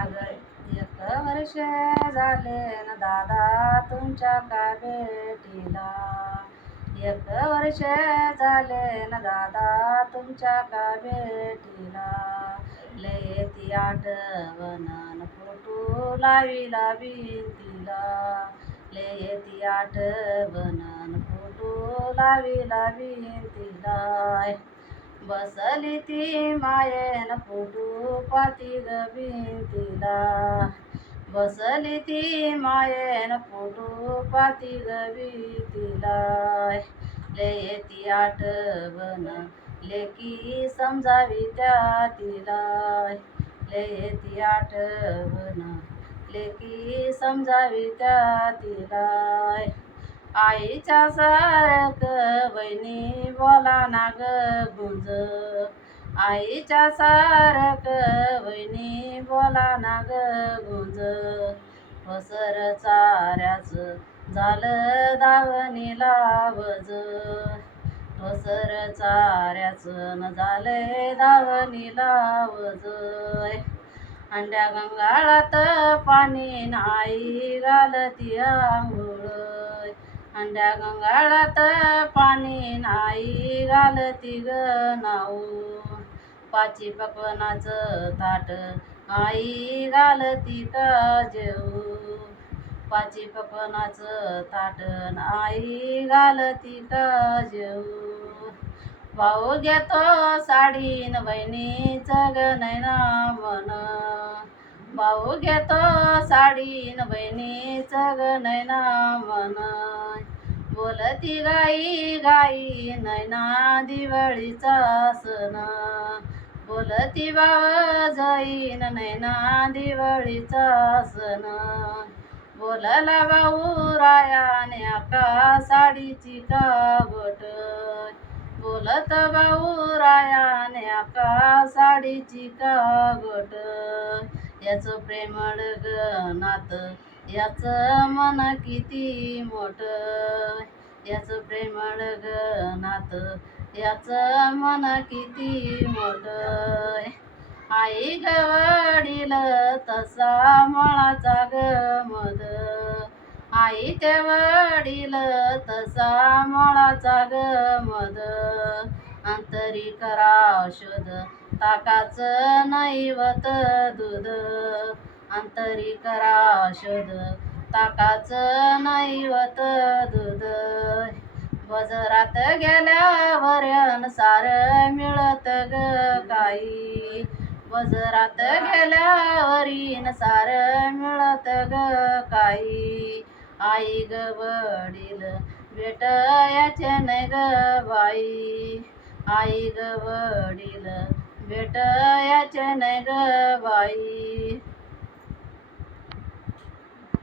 अगं, 1 वर्ष झाले न दादा तुमच्या का भेटीला. 1 वर्ष झाले न दादा तुमच्या का भेटीला. लय येती आठवण न फोटो लाविला भिंतीला. लय येती आठवण न फोटो लाविला भिंतीला. बसली ती मायेन फोटो पाती ग भिंतीला. बसली ती मायेन फोटो पाती ग भिंतीला. लय येती आठवण लेकी समजावी त्या तिला. लय येती आठवण लेकी समजावी त्या तिला. आईच्या सारखं बहिणी बोला ना ग गुंज. आईच्या सारखं बहिणी बोला ना ग गुंज. वसर चाऱ्याचं झालं दावणीला वज. वसर चाऱ्याचं न झालंय दावणीला वज. अंड्या गंगाळात पाणी नाही घालती आंघोळ. अंड्या गंगाळात पाणी नाही घालती ग नाऊ. पाची पक्वानाचं ताट आई घालती का जेऊ. पाची पक्वानाचं ताट आई घालती का जेऊ. भाऊ घेतो साडीन बहिणीचं ग नैना मन. भाऊ घेतो साडीन बहिणीचं ग नैना मन. बोलती गाई गाई नैना दिवाळीचा सण. बोलती भाव जाईन नैना दिवाळीचा सण. बोलला भाऊ रायाने आका साडीची का गोट. बोलत भाऊ रायाने आका साडीची का गोट. याचं प्रेमळ ग नात याचं मन किती मोठ. याचं प्रेमळ ग नात याचं मन किती मोठ. आई ग वडील तसा मळाचा ग मध. आई ते वडील तसा मळाचा ग मध. अंतरी करा शोध ताकाचं नैवत दूध. अंतरी करा शोध ताकाचं नैवत दूध. बजारात गेल्यावर सार मिळत ग काही. बजारात गेल्यावर सार मिळत ग काही. आई ग वडील भेट याचे नाही ग बाई. आई ग वडील भेट याचे नाही ग बाई.